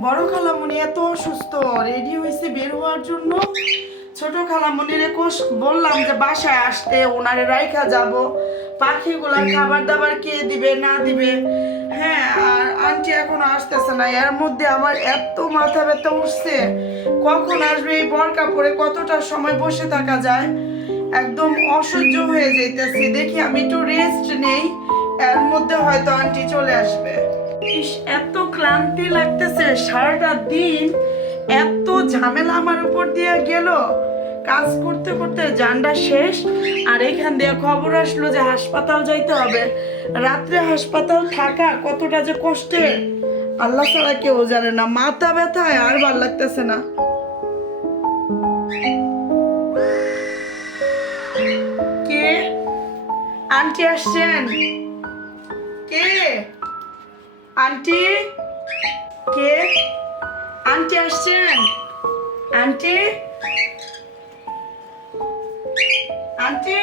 বড় খালামণি এত অসুস্থ, রেডি হয়েছে বের হওয়ার জন্য। ছোট খালামণিরে বললাম যে বাসায় আসতে, ওনারে রাইখা যাব, পাখিগুলা খাবার দাবার কে দিবে না দিবে। হ্যাঁ, আর আন্টি এখনো আসতেছে না। এর মধ্যে আমার এত মাথা ব্যথা উঠছে, কখন আসবে এই বরকা পরে কতটা সময় বসে থাকা যায়, একদম অসহ্য হয়ে যাইতেছে। দেখি আমি একটু রেস্ট নেই, এর মধ্যে হয়তো আন্টি চলে আসবে। ইস, এত ক্লান্তি লাগতেছে, সারাটা দিন এত ঝামেলা আমার উপর দিয়ে গেল, কাজ করতে করতে জানটা শেষ। আর এখান দিয়ে খবর আসলো যে হাসপাতাল যাইতে হবে। রাত্রে হাসপাতাল থাকা কতটা যে কষ্টের আল্লাহ ছাড়া কেউ জানে না। মাথা ব্যথায় আর ভাল লাগতেছে না। কে? আন্টি আসছেন? কে? আন্টি? কে? আন্টি আসছেন? আন্টি? আন্টি?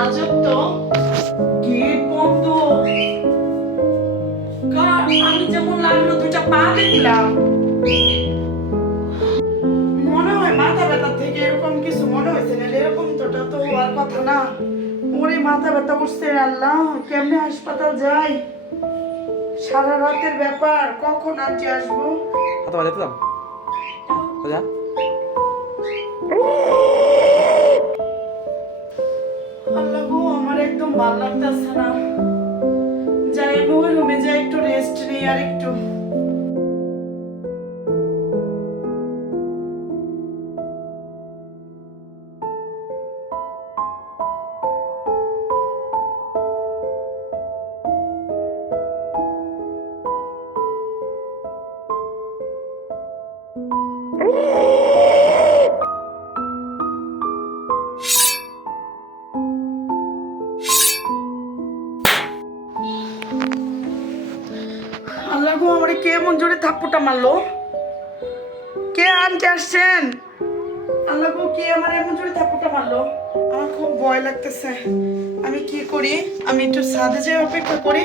আজব তো, গেট বন্ধ। আমি যেমন লাগলো দুইটা পা দেখলাম। মনে হয় মাথা ব্যথা থেকে এরকম কিছু মনে হয়েছে, না এরকম তোটা তো হওয়ার কথা না। ওরে মাথা ব্যথা উঠছে, আল্লাহ কেমনে হাসপাতাল যাই, সারা রাতের ব্যাপার, কখন আন্টি আসবো। আল্লাহ গো, আমার একদম ভালো লাগতেছে না। যাই আমি ওই রুমে যাই, একটু রেস্ট নিই আর একটু। আল্লাহ গো, আমারে কে এমন জোরে থাপ্পড়টা মারলো? কে? আন্টি আসছেন? আল্লাহ গো, কে আমার এমন জোরে থাপ্পড়টা মারলো? আমার খুব ভয় লাগতেছে। আমি কি করি? আমি একটু ছাদে যেয়ে অপেক্ষা করি।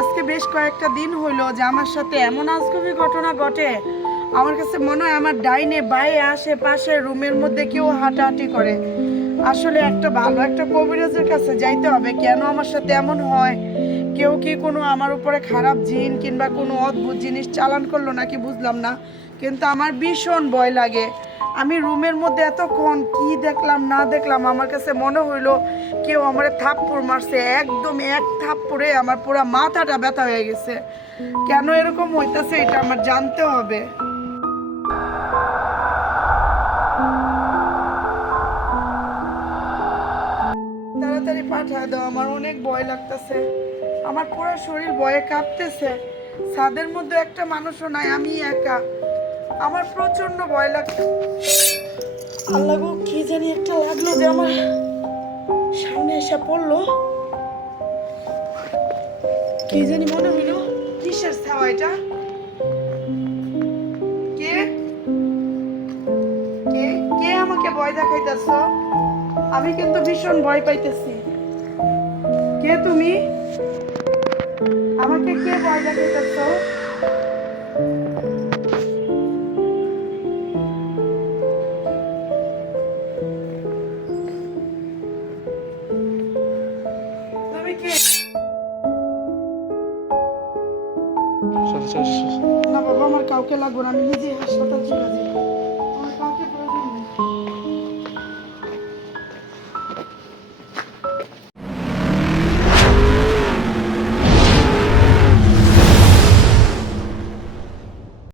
আজকে বেশ কয়েকটা দিন হইলো যে আমার সাথে এমন আজগুবি ঘটনা ঘটে। আমার কাছে মনে হয় আমার ডাইনে বাঁয়ে আশেপাশে রুমের মধ্যে কেউ হাঁটাহাঁটি করে। আসলে একটা ভালো একটা কবিরাজের কাছে যাইতে হবে, কেন আমার সাথে এমন হয়। কেউ কি কোনো আমার উপরে খারাপ জিন কিংবা কোনো অদ্ভুত জিনিস চালান করলো নাকি বুঝলাম না, কিন্তু আমার ভীষণ ভয় লাগে। আমি রুমের মধ্যে এতক্ষণ কি দেখলাম না দেখলাম, আমার কাছে মনে হইলো কেউ আমার থাপ্পড় মারছে, একদম এক থাপ্পড়ে আমার পুরো মাথাটা ব্যথা হয়ে গেছে। কেন এরকম হইতাছে এটা আমার জানতে হবে। তাড়াতাড়ি পাঠায় দাও, আমার অনেক ভয় লাগতেছে। আমার পুরো শরীর ভয়ে কাঁপতেছে। ছাদের মধ্যে একটা মানুষও নাই, আমি একা। আমার প্রচন্ড ভয় লাগছে। আল্লাহ গো, কি জানি একটা লাগলো যে আমার সামনে এসে পড়লো। কি জানি মনে হইলো, কিসের ছাওয়া এটা? কে কে কে আমাকে ভয় দেখাইতেছ? আমি কিন্তু ভীষণ ভয় পাইতেছি। কে তুমি? আমাকে কে ভয় দেখাইতেছ? তুমি কে? না বাবা, আমার কাউকে লাগবে না, আমি নিজে হাসপাতাল চলে যাই।